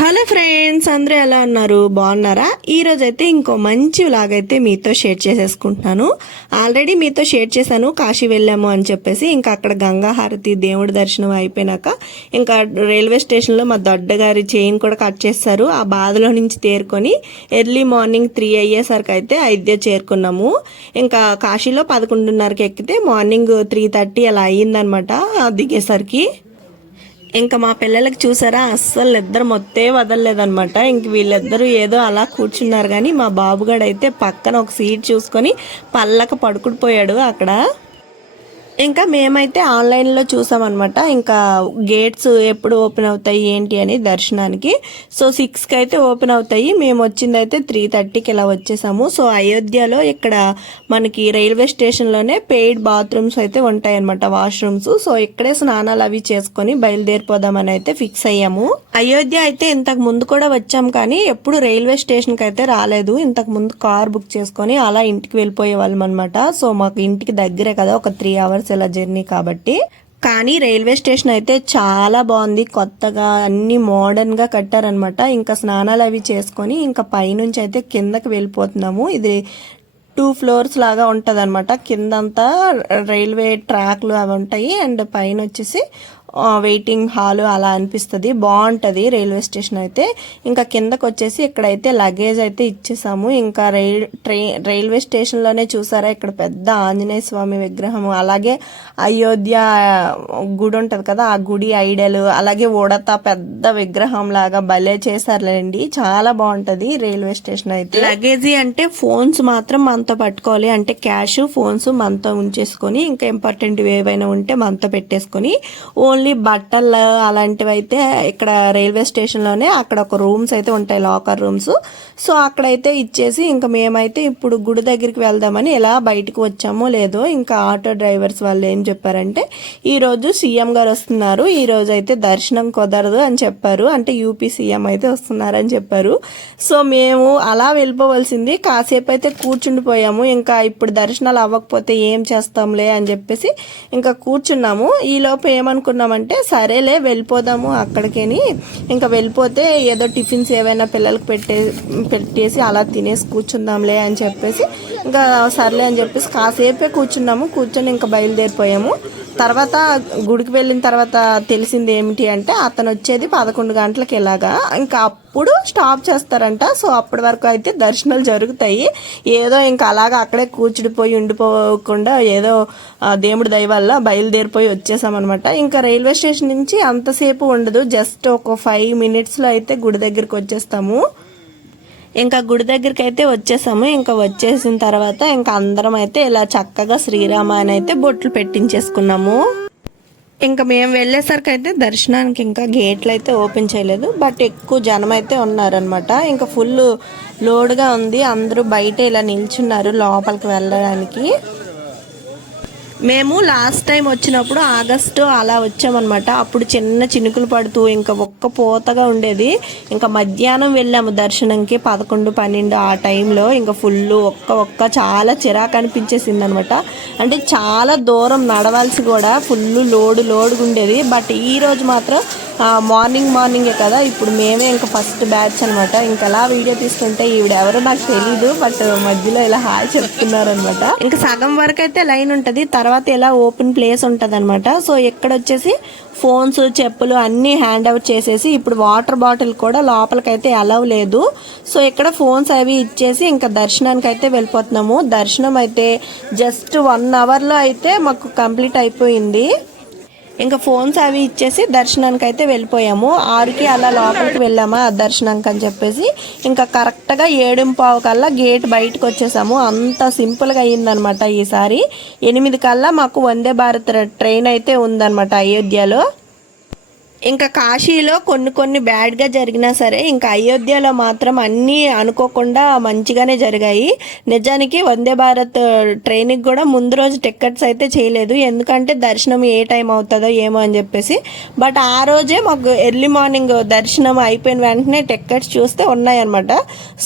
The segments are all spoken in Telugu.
హలో ఫ్రెండ్స్ అందరూ ఎలా ఉన్నారు? బాగున్నారా? ఈరోజు అయితే ఇంకో మంచి వ్లాగ్ అయితే మీతో షేర్ చేసేసుకుంటున్నాను. ఆల్రెడీ మీతో షేర్ చేశాను కాశీ వెళ్ళాము అని చెప్పేసి. ఇంకా అక్కడ గంగాహారతి దేవుడి దర్శనం అయిపోయినాక ఇంకా రైల్వే స్టేషన్లో మా దొడ్డ గారి చైన్ కూడా కట్ చేస్తారు. ఆ బాధలో నుంచి తేరుకొని ఎర్లీ మార్నింగ్ త్రీ అయ్యేసరికి అయితే అయోధ్య చేరుకున్నాము. ఇంకా కాశీలో పదకొండున్నరకి ఎక్కితే మార్నింగ్ త్రీ థర్టీ అలా అయ్యిందనమాట దిగేసరికి. ఇంకా మా పిల్లలకి చూసారా? అస్సలు ఇద్దరు మొత్తే వదలలేదనమాట ఇంక వీళ్ళిద్దరూ ఏదో అలా కూర్చున్నారు కానీ మా బాబుగాడు అయితే పక్కన ఒక సీట్ చూసుకొని పల్లక పడుకుడిపోయాడు అక్కడ. ఇంకా మేమైతే ఆన్లైన్లో చూసామన్నమాట. ఇంకా గేట్స్ ఎప్పుడు ఓపెన్ అవుతాయి ఏంటి అని దర్శనానికి. సో సిక్స్కి అయితే ఓపెన్ అవుతాయి. మేము వచ్చింది అయితే త్రీ థర్టీకి ఇలా వచ్చేసాము. సో అయోధ్యలో ఇక్కడ మనకి రైల్వే స్టేషన్లోనే పెయిడ్ బాత్రూమ్స్ అయితే ఉంటాయన్నమాట వాష్రూమ్స్ సో ఇక్కడే స్నానాలు అవి చేసుకొని బయలుదేరిపోదామని అయితే ఫిక్స్ అయ్యాము. అయోధ్య అయితే ఇంతకు ముందు కూడా వచ్చాం కానీ ఎప్పుడు రైల్వే స్టేషన్కి అయితే రాలేదు. ఇంతకు ముందు కార్ బుక్ చేసుకొని అలా ఇంటికి వెళ్ళిపోయే వాళ్ళం అనమాట సో మాకు ఇంటికి దగ్గరే కదా ఒక త్రీ అవర్స్ ఇలా జర్నీ కాబట్టి. కానీ రైల్వే స్టేషన్ అయితే చాలా బాగుంది. కొత్తగా అన్ని మోడర్న్గా కట్టారనమాట ఇంకా స్నానాలు అవి చేసుకొని ఇంకా పైనుంచి అయితే కిందకి వెళ్ళిపోతున్నాము. ఇది టూ ఫ్లోర్స్ లాగా ఉంటుంది అనమాట కిందంతా రైల్వే ట్రాక్లు అవి ఉంటాయి. అండ్ పైన వచ్చేసి వెయిటింగ్ హాల్ అలా అనిపిస్తుంది. బాగుంటుంది రైల్వే స్టేషన్ అయితే. ఇంకా కిందకు వచ్చేసి ఇక్కడైతే లగేజ్ అయితే ఇచ్చేసాము. ఇంకా రైల్ ట్రైన్ రైల్వే స్టేషన్లోనే చూసారా? ఇక్కడ పెద్ద ఆంజనేయ స్వామి విగ్రహం అలాగే అయోధ్య గుడి ఉంటుంది కదా ఆ గుడి ఐడలు అలాగే ఉడత పెద్ద విగ్రహం లాగా భలే చేశారులేండి. చాలా బాగుంటది రైల్వే స్టేషన్ అయితే. లగేజీ అంటే ఫోన్స్ మాత్రం మనతో పట్టుకోవాలి. అంటే క్యాష్ ఫోన్స్ మనతో ఉంచేసుకొని ఇంకా ఇంపార్టెంట్ ఏవైనా ఉంటే మనతో పెట్టేసుకొని ఓన్లీ బట్టలు అలాంటివి అయితే ఇక్కడ రైల్వే స్టేషన్లోనే అక్కడ ఒక రూమ్స్ అయితే ఉంటాయి లాకర్ రూమ్స్. సో అక్కడైతే ఇచ్చేసి ఇంకా మేమైతే ఇప్పుడు గుడి దగ్గరికి వెళ్దామని ఎలా బయటకు వచ్చామో లేదో ఇంకా ఆటో డ్రైవర్స్ వాళ్ళు ఏం చెప్పారంటే ఈరోజు సీఎం గారు వస్తున్నారు ఈ రోజు అయితే దర్శనం కుదరదు అని చెప్పారు. అంటే యూపీ సీఎం అయితే వస్తున్నారని చెప్పారు. సో మేము అలా వెళ్ళిపోవలసింది. కాసేపు అయితే కూర్చుండిపోయాము. ఇంకా ఇప్పుడు దర్శనాలు అవ్వకపోతే ఏం చేస్తాంలే అని చెప్పేసి ఇంకా కూర్చున్నాము. ఈ ఏమనుకున్నాం అంటే సరేలే వెళ్ళిపోదాము అక్కడికేని. ఇంకా వెళ్ళిపోతే ఏదో టిఫిన్స్ ఏవైనా పిల్లలకి పెట్టే పెట్టేసి అలా తినేసి కూర్చుందాంలే అని చెప్పేసి ఇంకా సర్లే అని చెప్పేసి కాసేపే కూర్చున్నాము. కూర్చొని ఇంకా బయలుదేరిపోయాము. తర్వాత గుడికి వెళ్ళిన తర్వాత తెలిసింది ఏమిటి అంటే అతను వచ్చేది పదకొండు గంటలకు ఇలాగా. ఇంకా అప్పుడు స్టాప్ చేస్తారంట. సో అప్పటి వరకు అయితే దర్శనాలు జరుగుతాయి. ఏదో ఇంకా అలాగా అక్కడే కూర్చుడిపోయి ఉండిపోకుండా ఏదో దేవుడి దయ వల్ల బయలుదేరిపోయి వచ్చేసామన్నమాట. ఇంకా రైల్వే స్టేషన్ నుంచి అంతసేపు ఉండదు. జస్ట్ ఒక ఫైవ్ మినిట్స్లో అయితే గుడి దగ్గరికి వచ్చేస్తాము. ఇంకా గుడి దగ్గరికి అయితే వచ్చేసాము. ఇంకా వచ్చేసిన తర్వాత ఇంకా అందరం అయితే ఇలా చక్కగా శ్రీరామ అని అయితే బొట్లు పెట్టించేసుకున్నాము. ఇంకా మేము వెళ్ళేసరికి అయితే దర్శనానికి ఇంకా గేట్లు అయితే ఓపెన్ చేయలేదు. బట్ ఎక్కువ జనం అయితే ఉన్నారనమాట ఇంకా ఫుల్ లోడ్గా ఉంది. అందరూ బయట ఇలా నిల్చున్నారు లోపలికి వెళ్ళడానికి. మేము లాస్ట్ టైం వచ్చినప్పుడు ఆగస్టు అలా వచ్చామన్నమాట. అప్పుడు చిన్న చినుకులు పడుతూ ఇంకా ఒక్క పోతగా ఉండేది. ఇంకా మధ్యాహ్నం వెళ్ళాము దర్శనంకి పదకొండు పన్నెండు ఆ టైంలో ఇంకా ఫుల్ ఒక్క ఒక్క చాలా చిరాకు అనిపించేసింది అనమాట అంటే చాలా దూరం నడవాల్సి కూడా ఫుల్ లోడు లోడుగా ఉండేది. బట్ ఈరోజు మాత్రం మార్నింగ్ మార్నింగే కదా. ఇప్పుడు మేమే ఇంకా ఫస్ట్ బ్యాచ్ అనమాట ఇంకా వీడియో తీసుకుంటే ఈవిడ ఎవరో నాకు తెలీదు బట్ మధ్యలో ఇలా హాయ్ చెప్తున్నారనమాట ఇంకా సగం వరకు అయితే లైన్ ఉంటుంది. తర్వాత ఇలా ఓపెన్ ప్లేస్ ఉంటుంది అనమాట సో ఇక్కడ వచ్చేసి ఫోన్స్ చెప్పులు అన్నీ హ్యాండ్ అవుట్ చేసేసి ఇప్పుడు వాటర్ బాటిల్ కూడా లోపలికైతే అలవ్ లేదు. సో ఇక్కడ ఫోన్స్ అవి ఇచ్చేసి ఇంకా దర్శనానికి అయితే వెళ్ళిపోతున్నాము. దర్శనం అయితే జస్ట్ వన్ అవర్లో అయితే మాకు కంప్లీట్ అయిపోయింది. ఇంకా ఫోన్స్ అవి ఇచ్చేసి దర్శనానికి అయితే వెళ్ళిపోయాము. ఆరుకి అలా లోపలికి వెళ్ళామా ఆ దర్శనానికి అని చెప్పేసి. ఇంకా కరెక్ట్గా ఏడుంపావు కల్లా గేట్ బయటకు వచ్చేసాము. అంత సింపుల్గా అయ్యిందనమాట ఈసారి. ఎనిమిది కల్లా మాకు వందే భారత్ ట్రైన్ అయితే ఉందన్నమాట అయోధ్యలో. ఇంకా కాశీలో కొన్ని కొన్ని బ్యాడ్గా జరిగినా సరే ఇంకా అయోధ్యలో మాత్రం అన్నీ అనుకోకుండా మంచిగానే జరిగాయి. నిజానికి వందే భారత్ uh, ట్రైన్కి కూడా ముందు రోజు టికెట్స్ అయితే చేయలేదు. ఎందుకంటే దర్శనం ఏ టైం అవుతుందో ఏమో అని చెప్పేసి. బట్ ఆ రోజే మాకు ఎర్లీ మార్నింగ్ దర్శనం అయిపోయిన వెంటనే టికెట్స్ చూస్తే ఉన్నాయన్నమాట.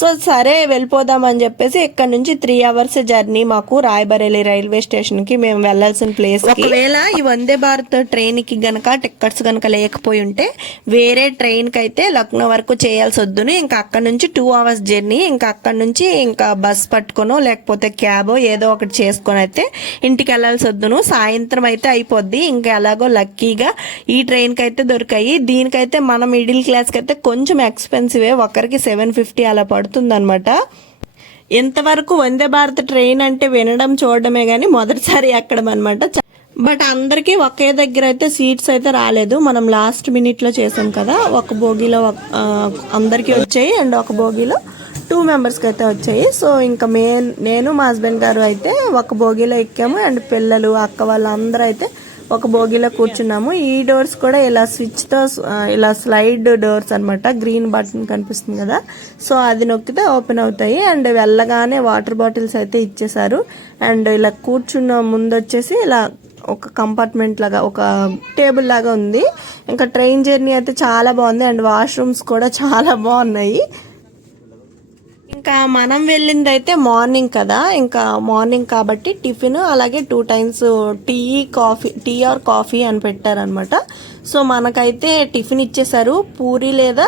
సో సరే వెళ్ళిపోదామని చెప్పేసి ఇక్కడ నుంచి త్రీ అవర్స్ జర్నీ మాకు రాయబరేలి రైల్వే స్టేషన్కి మేము వెళ్ళాల్సిన ప్లేస్ ఒకవేళ ఈ వందే భారత్ ట్రైన్కి గనక టికెట్స్ గనక లేక పోయి ఉంటే వేరే ట్రైన్కి అయితే లక్నో వరకు చేయాల్సి వద్దును ఇంకా అక్కడ నుంచి టూ అవర్స్ జర్నీ ఇంకా అక్కడ నుంచి ఇంకా బస్ పట్టుకొనో లేకపోతే క్యాబో ఏదో ఒకటి చేసుకొని అయితే ఇంటికి వెళ్ళాల్సి వద్దును సాయంత్రం అయితే అయిపోద్ది. ఇంకా ఎలాగో లక్కీగా ఈ ట్రైన్కి అయితే దొరికాయి. దీనికైతే మన మిడిల్ క్లాస్కి అయితే కొంచెం ఎక్స్పెన్సివే ఒకరికి సెవెన్ ఫిఫ్టీ అలా పడుతుంది ఇంతవరకు వందే భారత్ ట్రైన్ అంటే వినడం చూడడమే కానీ మొదటిసారి ఎక్కడం అనమాట బట్ అందరికీ ఒకే దగ్గర అయితే సీట్స్ అయితే రాలేదు. మనం లాస్ట్ మినిట్లో చేసాం కదా ఒక బోగిలో అందరికీ వచ్చాయి అండ్ ఒక బోగిలో టూ మెంబర్స్కి అయితే వచ్చాయి. సో ఇంకా మే నేను మా హస్బెండ్ గారు అయితే ఒక బోగిలో ఎక్కాము అండ్ పిల్లలు అక్క వాళ్ళందరూ అయితే ఒక బోగిలో కూర్చున్నాము. ఈ డోర్స్ కూడా ఇలా స్విచ్తో ఇలా స్లైడ్ డోర్స్ అన్నమాట గ్రీన్ బటన్ కనిపిస్తుంది కదా. సో అది నొక్కితే ఓపెన్ అవుతాయి అండ్ వెళ్ళగానే వాటర్ బాటిల్స్ అయితే ఇచ్చేసారు అండ్ ఇలా కూర్చున్న ముందు వచ్చేసి ఇలా ఒక కంపార్ట్మెంట్ లాగా ఒక టేబుల్ లాగా ఉంది. ఇంకా ట్రైన్ జర్నీ అయితే చాలా బాగుంది. అండ్ వాష్రూమ్స్ కూడా చాలా బాగున్నాయి. ఇంకా మనం వెళ్ళింది అయితే మార్నింగ్ కదా. ఇంకా మార్నింగ్ కాబట్టి టిఫిన్ అలాగే two times tea coffee tea or coffee అని పెట్టారనమాట సో మనకైతే టిఫిన్ ఇచ్చేసారు పూరి లేదా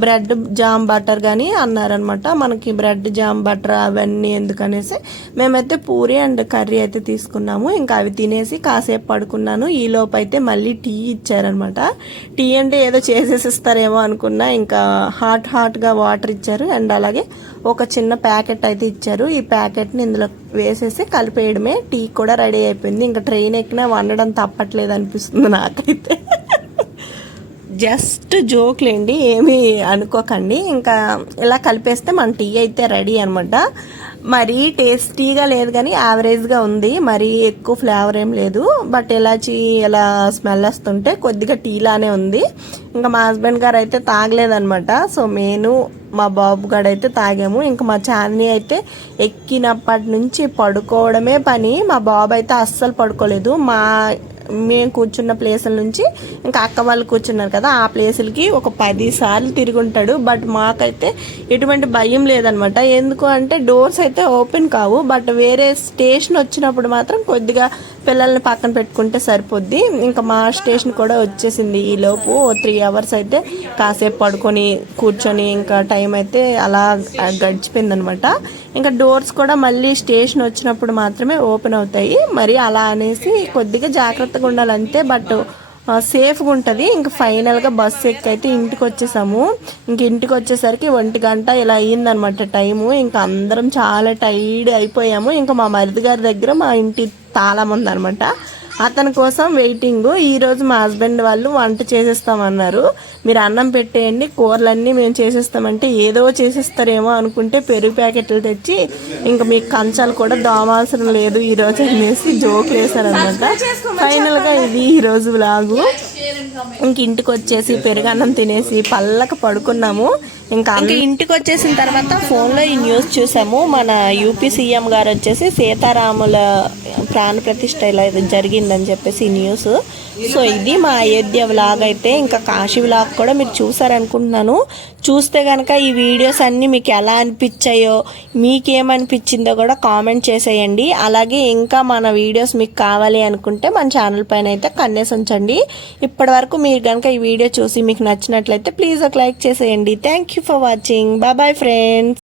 బ్రెడ్ జామ్ బటర్ కానీ అన్నారనమాట మనకి బ్రెడ్ జామ్ బటర్ అవన్నీ ఎందుకనేసి మేమైతే పూరి అండ్ కర్రీ అయితే తీసుకున్నాము. ఇంకా అవి తినేసి కాసేపు పడుకున్నాను. ఈ లోపు అయితే మళ్ళీ టీ ఇచ్చారనమాట టీ అంటే ఏదో చేసేసి ఇస్తారేమో అనుకున్నా. ఇంకా హాట్ హాట్గా వాటర్ ఇచ్చారు. అండ్ అలాగే ఒక చిన్న ప్యాకెట్ అయితే ఇచ్చారు. ఈ ప్యాకెట్ని ఇందులో వేసేసి కలిపేయడమే. టీ కూడా రెడీ అయిపోయింది. ఇంకా ట్రైన్ ఎక్కినా వండడం తప్పట్లేదు అనిపిస్తుంది నాకైతే. జస్ట్ జోక్లేండి. ఏమీ అనుకోకండి. ఇంకా ఇలా కలిపేస్తే మన టీ అయితే రెడీ అనమాట మరీ టేస్టీగా లేదు కానీ యావరేజ్గా ఉంది. మరీ ఎక్కువ ఫ్లేవర్ ఏం లేదు. బట్ ఇలాచి ఇలా స్మెల్ వస్తుంటే కొద్దిగా టీలానే ఉంది. ఇంకా మా హస్బెండ్ గారు అయితే తాగలేదనమాట సో నేను మా బాబు గారు అయితే తాగాము. ఇంకా మా చాందిని అయితే ఎక్కినప్పటి నుంచి పడుకోవడమే పని. మా బాబు అయితే అస్సలు పడుకోలేదు. మా మేము కూర్చున్న ప్లేసుల నుంచి ఇంకా అక్క వాళ్ళు కూర్చున్నారు కదా ఆ ప్లేసులకి ఒక పది సార్లు తిరుగుంటాడు. బట్ మాకైతే ఎటువంటి భయం లేదనమాట ఎందుకు అంటే డోర్స్ అయితే అయితే ఓపెన్ కావు బట్ వేరే స్టేషన్ వచ్చినప్పుడు మాత్రం కొద్దిగా పిల్లల్ని పక్కన పెట్టుకుంటే సరిపోద్ది. ఇంకా మా స్టేషన్ కూడా వచ్చేసింది ఈ లోపు త్రీ అవర్స్ అయితే కాసేపు పడుకొని కూర్చొని ఇంకా టైం అయితే అలా గడిచిపోయింది అనమాట ఇంకా డోర్స్ కూడా మళ్ళీ స్టేషన్ వచ్చినప్పుడు మాత్రమే ఓపెన్ అవుతాయి. మరి అలా అనేసి కొద్దిగా జాగ్రత్తగా ఉండాలంతే బట్ సేఫ్గా ఉంటుంది. ఇంక ఫైనల్గా బస్సు ఎక్కి అయితే ఇంటికి వచ్చేసాము ఇంక ఇంటికి వచ్చేసరికి ఒంటి గంట ఇలా అయ్యిందనమాట టైము. ఇంకా అందరం చాలా టైర్డ్ అయిపోయాము. ఇంకా మా మరిది గారి దగ్గర మా ఇంటి తాళం ఉందనమాట. అతని కోసం వెయిటింగ్ ఈరోజు మా హస్బెండ్ వాళ్ళు వంట చేసేస్తామన్నారు. మీరు అన్నం పెట్టేయండి కూరలన్నీ మేము చేసేస్తామంటే ఏదో చేసేస్తారేమో అనుకుంటే పెరుగు ప్యాకెట్లు తెచ్చి ఇంకా మీకు కంచాలు కూడా దోమాల్సిన లేదు ఈ అనేసి జోక్ వేశారనమాట ఫైనల్గా ఇది ఈరోజు లాగు ఇంక ఇంటికి వచ్చేసి పెరుగన్నం తినేసి పళ్ళకు పడుకున్నాము. ఇంకా ఇంకా ఇంటికి వచ్చేసిన తర్వాత ఫోన్లో ఈ న్యూస్ చూసాము. మన యూపీ సీఎం గారు వచ్చేసి సీతారాముల ప్రాణ ప్రతిష్ట ఇలా జరిగిందని చెప్పేసి న్యూస్ సో ఇది మా అయోధ్య వ్లాగ్ అయితే ఇంకా కాశీ వ్లాగ్ కూడా మీరు చూసారనుకుంటున్నాను. చూస్తే కనుక ఈ వీడియోస్ అన్నీ మీకు ఎలా అనిపించాయో మీకేమనిపించిందో కూడా కామెంట్ చేసేయండి. అలాగే ఇంకా మన వీడియోస్ మీకు కావాలి అనుకుంటే మన ఛానల్ పైన అయితే కన్నేసి ఉంచండి. ఇప్పటి వరకు మీరు కనుక ఈ వీడియో చూసి మీకు నచ్చినట్లయితే ప్లీజ్ ఒక లైక్ చేసేయండి. Thank you for watching bye friends